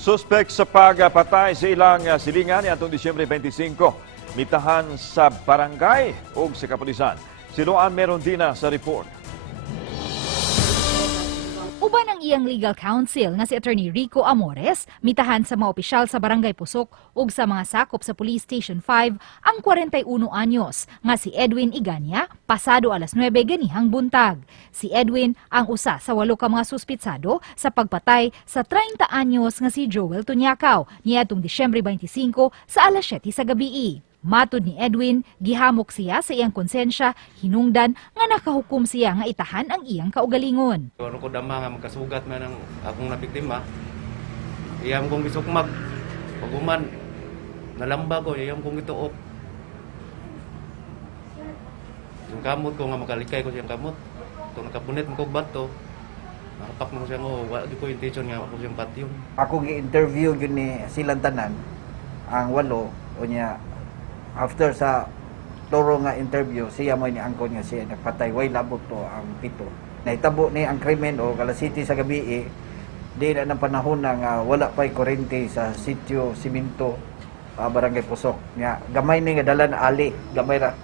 Suspect sa pagpatay sa ilang silingan ni atong Disyembre 25, mitahan sa barangay o sa kapulisan. Sinuan meron din sa report. Uban ang iyang legal counsel nga si Attorney Rico Amores, mitahan sa mga opisyal sa Barangay Pusok ug sa mga sakop sa Police Station 5 ang 41 anyos nga si Edwin Iganya pasado alas 9 ganihang buntag. Si Edwin ang usa sa 8 ka mga suspitsado sa pagpatay sa 30 anyos nga si Joel Tunyakaw niadtong Disyembre 25 sa alas 7 sa gabii. Matod ni Edwin, gihamok siya sa iyang konsensya, hinungdan nga nakahukom siya nga itahan ang iyang kaugalingon. Ano ko dama nga magkasugat man ang akong nabiktima. Iyam kong gisukmag. Paguman, nalamba ko, iyam kong ituok. Yung kamot ko nga makalikay ko siyang kamot. Ito nakapunit mo kong bato. Nakapak mo siya ko, wala di ko intention nga ako siyang patyon. Ako gi-interview yun ni silang tanan, ang 8, o niya, after sa toro nga interview, siya mo ni angkon nga siya nagpatay, way labot to ang 7. Nahitabo ni ang krimen o kalasiti sa gabi, di na ng panahon na nga wala pa'y kurente sa sitio Siminto, Barangay Pusok. Nga, gamay ni nga dala na ali, gamay ra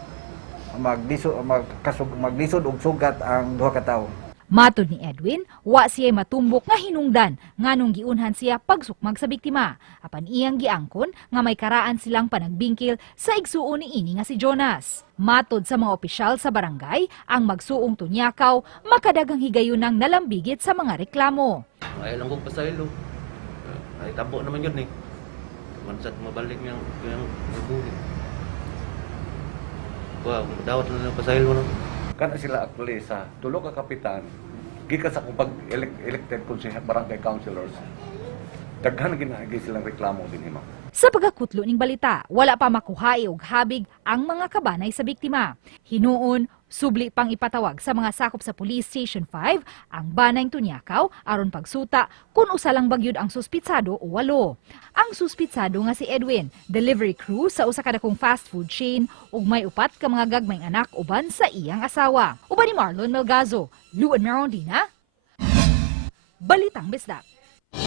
maglisod og sugat ang 2 ka tawo. Matod ni Edwin, wa siya matumbok nga hinungdan nganong giunhan siya pagsukmag sa biktima. Apan iyang giangkon nga may karaan silang panagbingkil sa igsuon ni ini nga si Jonas. Matod sa mga opisyal sa barangay, ang magsuong Tunyakaw makadagang higayunang nalambigit sa mga reklamo. Ay lang kong pasaylo. Ay tabo naman yun eh. Mansat mabalik niyang nabulit. Wow, dawat na ng pasaylo no. Kana sila actually sa tulo ka kapitan, gikan sa kung pag-elected kung si barangay councilors, daghan ginagi silang reklamo din hima. Sa pagkakutlo ning balita, wala pa makuhay og habig ang mga kabanay sa biktima. Hinuon, subli pang ipatawag sa mga sakop sa Police Station 5 ang banayng Tunyakaw aron pagsuta kung usa lang bagyod ang suspitsado o 8. Ang suspitsado nga si Edwin, delivery crew sa usa ka dakong fast food chain ug may 4 ka mga gagmayng anak uban sa iyang asawa. Uban ni Marlon Melgazo, Luan Merondina, Balitang Bisdak.